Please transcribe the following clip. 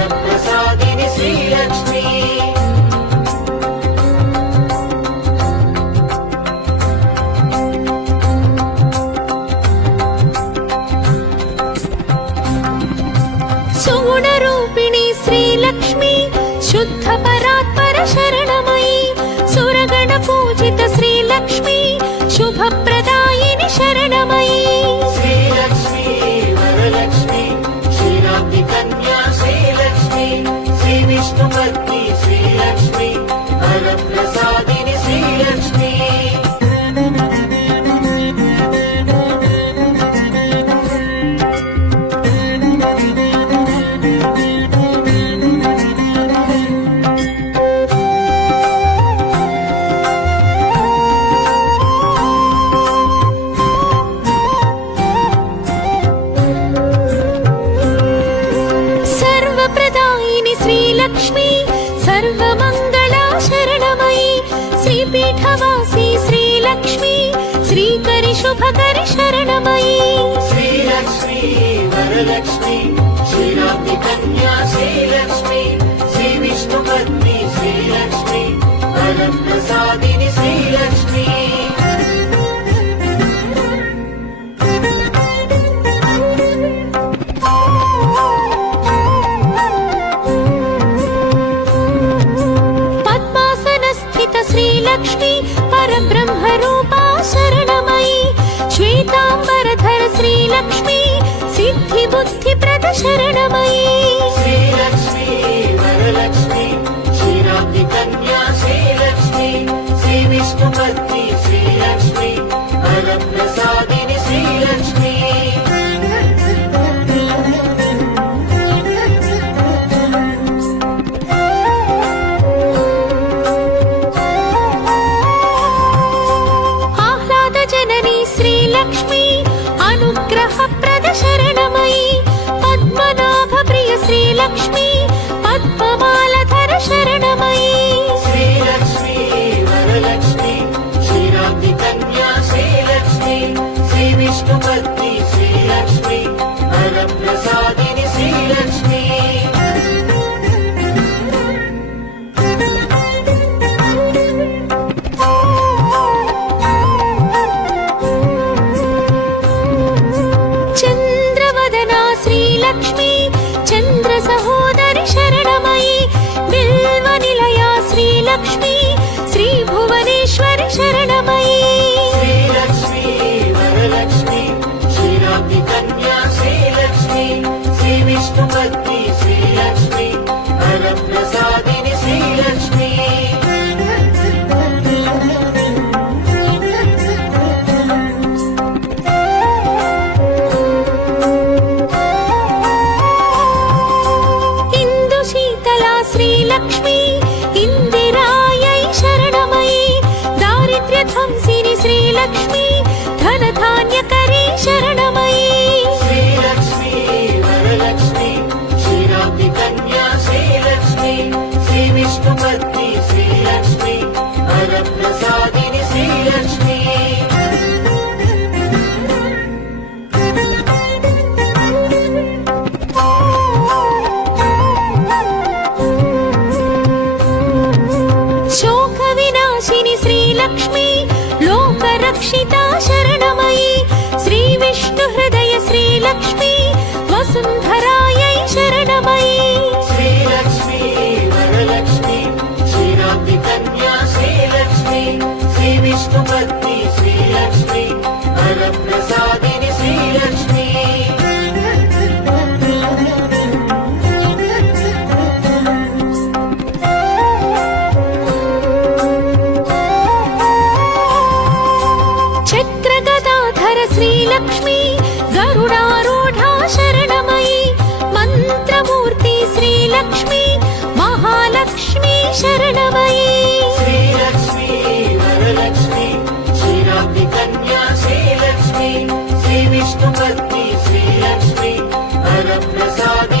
వరప్రసాదిని శ్రీలక్ష్మి సుగుణరూపిణి శ్రీలక్ష్మి శుద్ధ పరాత్పర శరణమయి సురగణ పూజిత శ్రీలక్ష్మి శుభప్రదాయిని శరణమయి శ్రీలక్ష్మి వరలక్ష్మి క్షీరాబ్ది కన్యా శ్రీలక్ష్మి శ్రీ విష్ణుపత్ని శ్రీలక్ష్మి వరప్రసాదిని శ్రీలక్ష్మి సర్వప్రదాయిని శ్రీలక్ష్మి సర్వమంగళా శరణమయి శ్రీపీఠవాసి శ్రీలక్ష్మి శ్రీకరి శుభకరి శరణమయి శ్రీలక్ష్మి వరలక్ష్మి క్షీరాబ్ది కన్యా శ్రీలక్ష్మి శ్రీ విష్ణుపత్ని శ్రీలక్ష్మి వరప్రసాదిని శ్రీలక్ష్మి పద్మాసనస్థిత శ్రీలక్ష్మి పరబ్రహ్మరూపా శరణమయి శ్వేతాంబరధర శ్రీలక్ష్మి సిద్ధి బుద్ధి ప్రద శరణమయి శ్రీలక్ష్మి వరలక్ష్మి క్షీరాబ్ది కన్యా శ్రీలక్ష్మి శ్రీ విష్ణుపత్ని శ్రీలక్ష్మి వరప్రసాదిని శ్రీలక్ష్మి ఆహ్లాద జనని శ్రీలక్ష్మి అనుగ్రహ ప్రద శరణమయి పద్మనాభ ప్రియ శ్రీలక్ష్మి పద్మమాలధర శరణమయి శ్రీలక్ష్మి వరలక్ష్మి క్షీరాబ్ది కన్యా శ్రీలక్ష్మి శ్రీ విష్ణుపత్ని శ్రీలక్ష్మి వరప్రసాదిని శ్రీలక్ష్మి చంద్రవదనా శ్రీలక్ష్మి చంద్ర సహోదరి శరణమయి బిల్వ నిలయా శ్రీలక్ష్మి శ్రీ భువనేశ్వరి శరణమయి శ్రీలక్ష్మి వరలక్ష్మి క్షీరాబ్ది కన్యా శ్రీలక్ష్మి శ్రీ విష్ణుపత్ని శ్రీలక్ష్మి వరప్రసాదిని శ్రీలక్ష్మి ఇందు శీతలా శ్రీలక్ష్మి ఇందిరాయై శరణమయి దారిద్ర్య ధ్వంసిని శ్రీలక్ష్మి ధనధాన్యకరీ శరణమయి శ్రీలక్ష్మి వరలక్ష్మి క్షీరాబ్ది కన్యా శ్రీలక్ష్మి శ్రీ విష్ణుపత్ని శ్రీలక్ష్మి వరప్రసాదిని శ్రీలక్ష్మి శోక వినాశిని శ్రీలక్ష్మి లోకరక్షితా శరణమయి శ్రీ విష్ణు హృదయ శ్రీలక్ష్మి వసుంధరాయై శరణమయి శ్రీలక్ష్మి వరలక్ష్మి క్షీరాబ్ది కన్యా శ్రీలక్ష్మి శ్రీ విష్ణుపత్ని శ్రీలక్ష్మి వరప్రసాదిని శ్రీలక్ష్మి చక్రగదాధర శ్రీలక్ష్మి గరుడారూఢా శరణమయి మంత్రమూర్తి శ్రీలక్ష్మి మహాలక్ష్మి శరణమయి శ్రీలక్ష్మి వరలక్ష్మి క్షీరాబ్ది కన్యా శ్రీలక్ష్మి శ్రీ విష్ణుపత్ని శ్రీలక్ష్మి వరప్రసాదిని